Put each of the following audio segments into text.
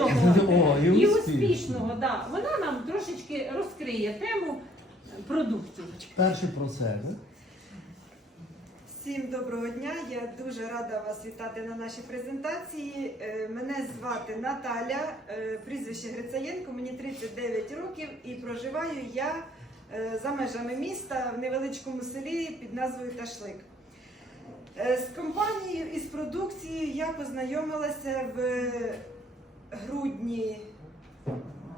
успішного. О, і І успішного, да. Вона нам трошечки розкриє тему продуктів. Перший про себе. Всім доброго дня. Я дуже рада вас вітати на нашій презентації. Е, Мене звати Наталя, е, прізвище Грицаєнко, мені 39 років і проживаю я е, за межами міста в невеличкому селі під назвою Ташлик. Е, З компанією і з продукцією я познайомилася в грудні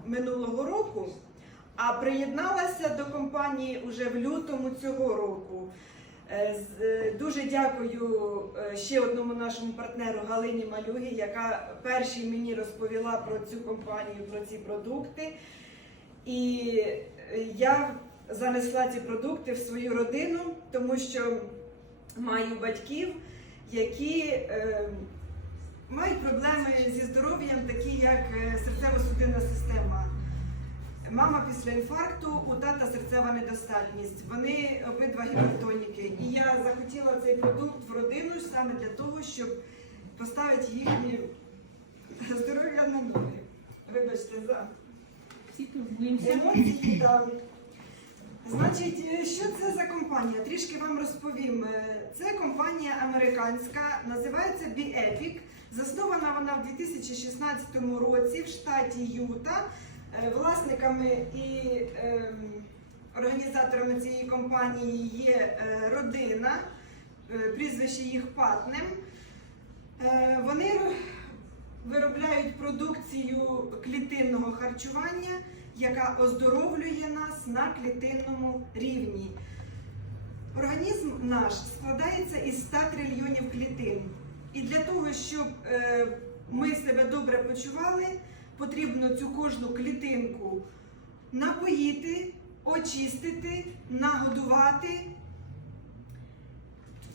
минулого року, а приєдналася до компанії уже в лютому цього року. Е, е, Дуже дякую е, ще одному нашому партнеру Галині Малюгі, яка першій мені розповіла про цю компанію, про ці продукти. І я занесла ці продукти в свою родину, тому що маю батьків, які мають проблеми зі здоров'ям, такі як е, серцево-судинна система. Мама після інфаркту, у тата серцева недостатність. Вони обидва гіпертоніки. І я захотіла цей продукт в родину саме для того, щоб поставити їхнє здоров'я на ноги. Вибачте за емоції. Да. Значить, е, що це за компанія? Трішки вам розповім. Е, Це компанія американська, називається BeEpic. Заснована вона в 2016 році в штаті Юта. Е, Власниками і ем, організаторами цієї компанії є е, родина, е, прізвище їх Патнем. Е, Вони виробляють продукцію клітинного харчування, яка оздоровлює нас на клітинному рівні. Організм наш складається із 100 трильйонів клітин. І для того, щоб е, ми себе добре почували, потрібно цю кожну клітинку напоїти, очистити, нагодувати.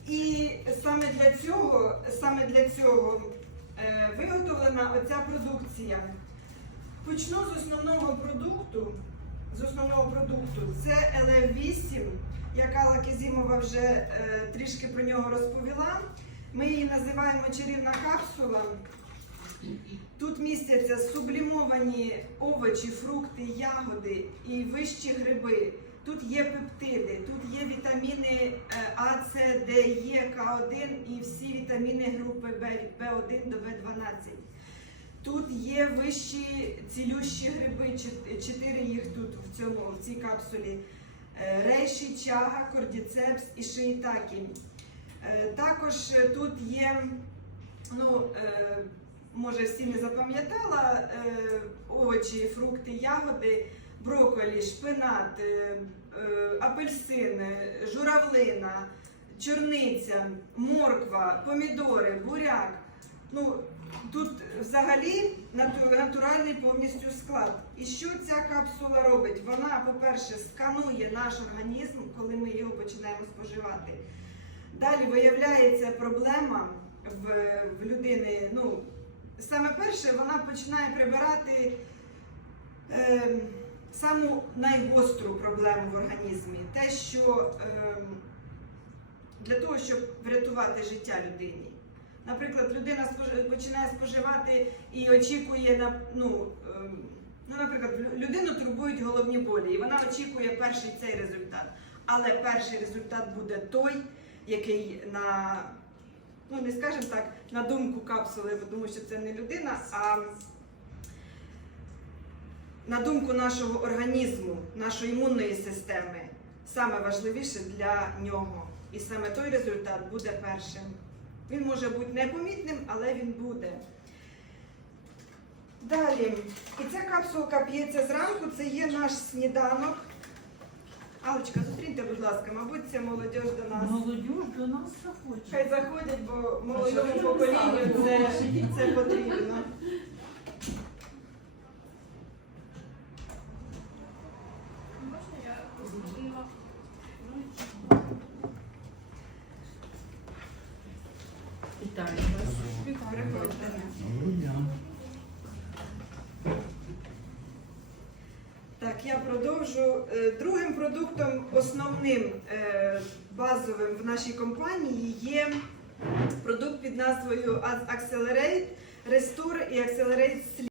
І саме для цього, саме для цього е, виготовлена оця продукція. Почну з основного продукту. З основного продукту це LF8, яка Лакізімова вже е, трішки про нього розповіла. Ми її називаємо чарівна капсула. Тут містяться сублімовані овочі, фрукти, ягоди і вищі гриби. Тут є пептиди, тут є вітаміни е, А, С, Д, Е, К1 і всі вітаміни групи В від В1 до В12. Тут є вищі цілющі гриби, чот- чотири їх тут в цьому в цій капсулі. Е, Рейші, чага, кордіцепс і шиїтакі. Е, Також е, тут є, ну, е, може всі не запам'ятала, овочі, фрукти, ягоди, брокколі, шпинат, апельсин, журавлина, чорниця, морква, помідори, буряк. Ну, тут взагалі натуральний повністю склад. І що ця капсула робить? Вона, по-перше, сканує наш організм, коли ми його починаємо споживати. Далі виявляється проблема в, в людини. Ну, саме перше, вона починає прибирати е, саму найгостру проблему в організмі. Те, що е, для того, щоб врятувати життя людині. Наприклад, людина починає споживати і очікує на ну, ем, ну, наприклад, людину турбують головні болі, і вона очікує перший цей результат. Але перший результат буде той, який на, ну не скажемо так, на думку капсули, бо тому що це не людина, а на думку нашого організму, нашої імунної системи, саме важливіше для нього. І саме той результат буде першим. Він може бути непомітним, але він буде. Далі, і ця капсулка п'ється зранку, це є наш сніданок. Алочка, зустріньте, будь ласка, мабуть, ця молодь до нас. Молодюж до нас захоче. Хай заходять, бо молодому поколінню це, це потрібно. Вітаю вас. Приходьте. Доброго дня. Так, я продовжу. Е, Другим продуктом, основним е, базовим в нашій компанії є продукт під назвою Accelerate Restore і Accelerate Sleep.